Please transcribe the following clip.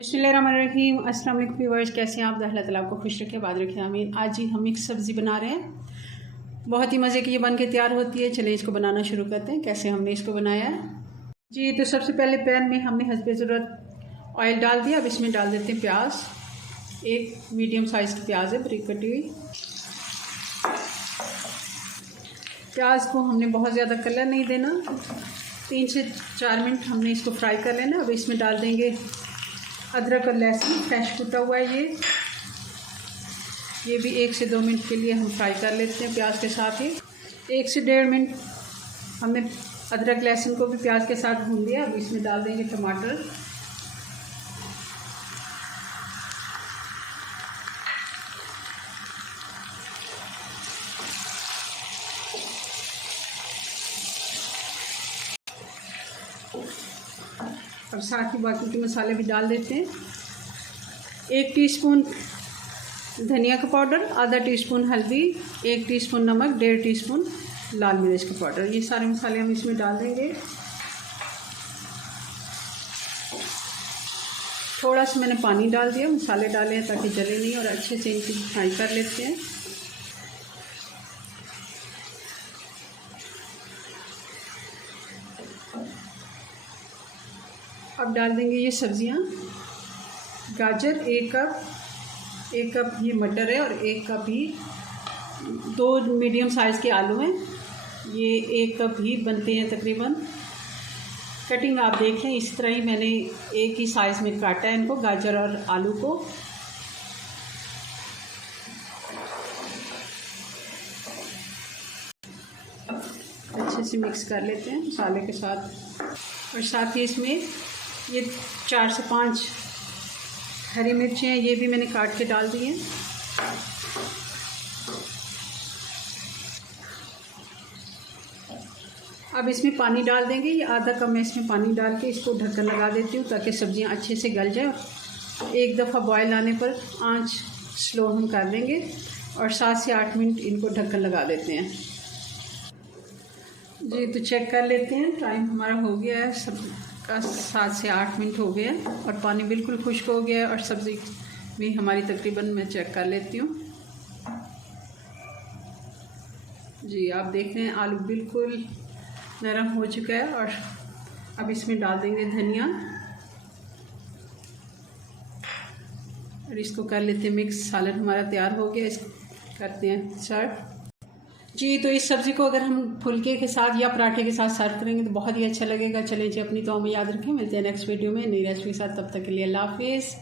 बिस्मिल्लाहिर्रहमानिर्रहीम। अस्सलाम वालेकुम व्यूअर्स, कैसे हैं आप? अल्लाह ताला आपको खुश रखे, बाद रखे आमीन। आज ही हम मिक्स सब्ज़ी बना रहे हैं, बहुत ही मज़े की ये बन के तैयार होती है। चलिए इसको बनाना शुरू करते हैं। कैसे हमने इसको बनाया है जी, तो सबसे पहले पैन में हमने हस्बे ज़रूरत ऑयल डाल दिया। अब इसमें डाल देते हैं प्याज। एक मीडियम साइज़ की प्याज है, बारीक कटी हुई। प्याज को हमने बहुत ज़्यादा कलर नहीं देना, 3 से 4 मिनट हमने इसको फ्राई कर लेना। अब इसमें डाल देंगे अदरक और लहसुन फ्रेश कुटा हुआ है। ये भी 1 से 2 मिनट के लिए हम फ्राई कर लेते हैं प्याज के साथ ही। 1 से 1.5 मिनट हमने अदरक लहसुन को भी प्याज के साथ भून लिया। अब इसमें डाल देंगे टमाटर। और साथ ही बाकी के मसाले भी डाल देते हैं। 1 टीस्पून धनिया का पाउडर, आधा टीस्पून हल्दी, 1 टीस्पून नमक, 1.5 टीस्पून लाल मिर्च का पाउडर। ये सारे मसाले हम इसमें डाल देंगे। थोड़ा सा मैंने पानी डाल दिया, मसाले डाले हैं ताकि जले नहीं, और अच्छे से इनको फ्राई कर लेते हैं। अब डाल देंगे ये सब्जियां। गाजर 1 कप ये मटर है, और 1 कप ही 2 मीडियम साइज़ के आलू हैं। ये 1 कप ही बनते हैं तकरीबन। कटिंग आप देख लें, इस तरह ही मैंने एक ही साइज़ में काटा है इनको, गाजर और आलू को। अच्छे से मिक्स कर लेते हैं मसाले के साथ। और साथ ही इसमें ये 4 से 5 हरी मिर्चें हैं, ये भी मैंने काट के डाल दी हैं। अब इसमें पानी डाल देंगे। ये आधा कप मैं इसमें पानी डाल के इसको ढक्कन लगा देती हूँ ताकि सब्जियाँ अच्छे से गल जाए। एक दफ़ा बॉयल आने पर आंच स्लो हम कर देंगे, और 7 से 8 मिनट इनको ढक्कन लगा देते हैं जी। तो चेक कर लेते हैं, टाइम हमारा हो गया है सब का, 7 से 8 मिनट हो गया है, और पानी बिल्कुल खुश्क हो गया है, और सब्ज़ी भी हमारी तकरीबन मैं चेक कर लेती हूँ जी। आप देख रहे हैं आलू बिल्कुल नरम हो चुका है। और अब इसमें डाल देंगे धनिया, और इसको कर लेते हैं मिक्स। सालन हमारा तैयार हो गया, इसको करते हैं सर्व जी। तो इस सब्ज़ी को अगर हम फुलके के साथ या पराठे के साथ सर्व करेंगे तो बहुत ही अच्छा लगेगा। चलें जी, अपनी दुआ में याद रखें। मिलते हैं नेक्स्ट वीडियो में नई रेसिपी के साथ। तब तक के लिए अल्लाह हाफिज़।